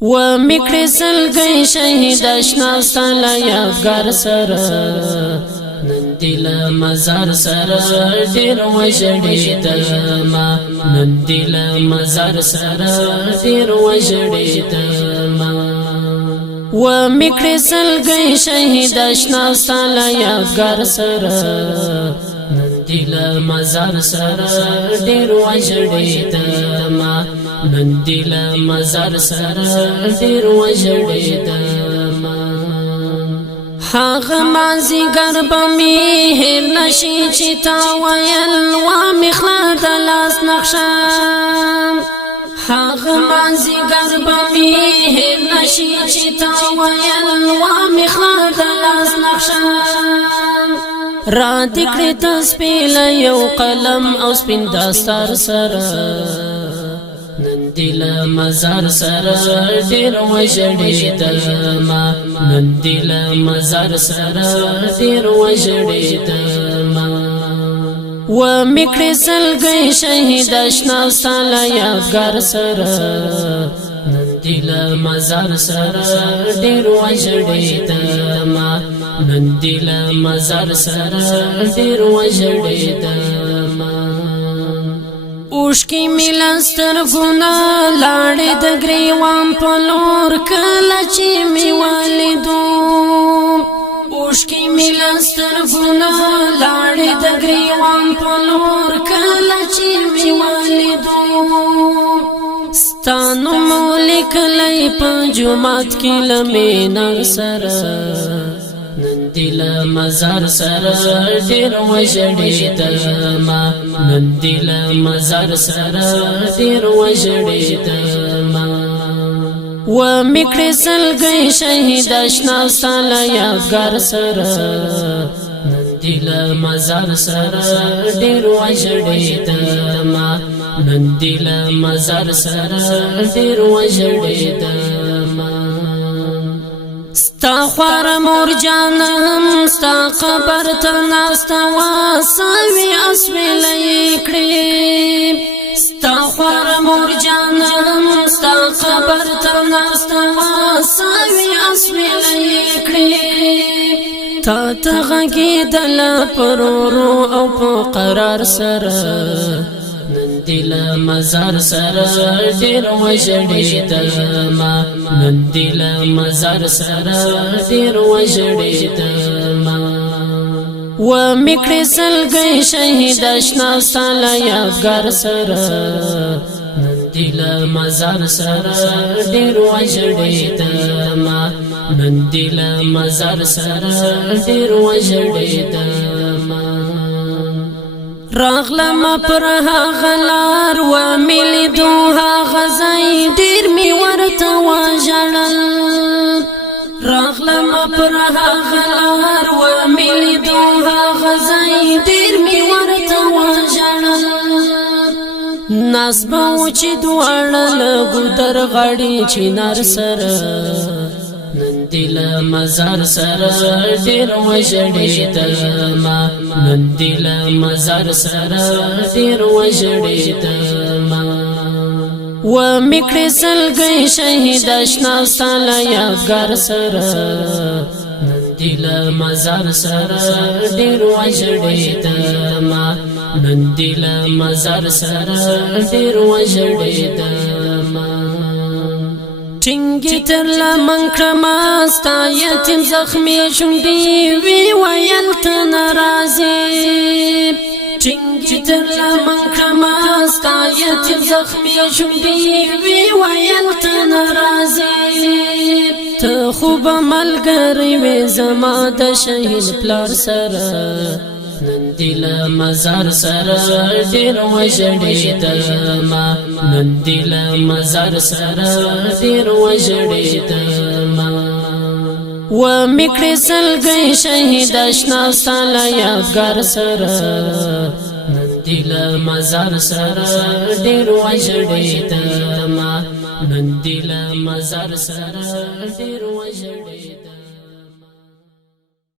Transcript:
و میکړې سلګۍ شهید اشنا ستاله یادګار سره نن دې له مزار سره ډېر وژړېدمه نن دې له مزار سره ډېر وژړېدمه و میکړې سلګۍ شهید اشنا ستاله یادګار سره نن دې له مزار سره ډېر وژړېدمه نن دې له مزار سره ډېر وژړېدمه هغه مازیګر به مې هېر نشي چې تا ویل وامې خله د لاس نقشه هغه مازیګر به مې هېر نشي چې تا ویل وامې خله د لاس نقشه را دې کړې تسبیح له یو قلم او سپین دستار سره نن دې له مزار سره ډېر وژړېدمه نن دې له مزار سره ډېر وژړېدمه و میکړې سلګۍ شهید اشنا ستاله یادګار سره نن دې له مزار سره ډېر وژړېدمه نن دې له مزار سره ډېر وژړېدمه اوښکې مې له سترګونه لاړې د ګریوان په لور کله چې مې ولیدو اوښکې مې له سترګونه لاړې د ګریوان په لور کله چې مې ولیدو ستا نوم لیکلی په جومات کې له مینار سره نن دې له مزار سره ډېر وژړېدمه نن دې له مزار سره ډېر وژړېدمه و میکړې سلګۍ شهید اشنا ستاله یادګار سره نن دې له مزار سره ډېر وژړېدمه نن دې له مزار سره ډېر وژړېدمه ستا خوار مور جانم ستا قبر ته ناسته وه سوي اسویلې کړې ستا خوار مور جانم ستا قبر ته ناسته وه سوي اسویلې کړې تا ته غږېدله په رورو او په قرار سره نن دې له مزار سره ډېر وژړېدمه نن دې له مزار سره ډېر وژړېدمه و میکړې سلګۍ شهید اشنا ستاله یادګار سره نن دې له مزار سره ډېر وژړېدمه نن دې له مزار سره ډېر وژړېدمه راغلم پر هغه لار و مې لیدو هغه ځای ډېر مې ورته وژړل راغلم پر هغه لار و مې لیدو هغه ځای ډېر مې ورته وژړل ناز به و چې دواړه له ګودر غاړې چینار سره نن دې له مزار سره ډېر وژړېدمه نن دې له مزار سره ډېر وژړېدمه و میکړې سلګۍ شهید اشنا ستاله یادګار سره نن دې له مزار سره ډېر وژړېدمه نن دې له مزار سره ډېر وژړېدمه ټینګې تر لمن کړمه ستا یتیم زخمي شونډې وی ویل ته نه راځې ټینګې تر لمن کړمه ستا یتیم زخمي شونډې وی ویل ته نه راځې ته خو به ملګری وې زما د شهید پلار سره نن دې له مزار سره ډېر وژړېدمه نن دې له مزار سره ډېر وژړېدمه و میکړې سلګۍ شهید اشنا ستاله یادګار سره نن دې له مزار سره ډېر وژړېدمه نن دې له مزار سره ډېر وژړېدمه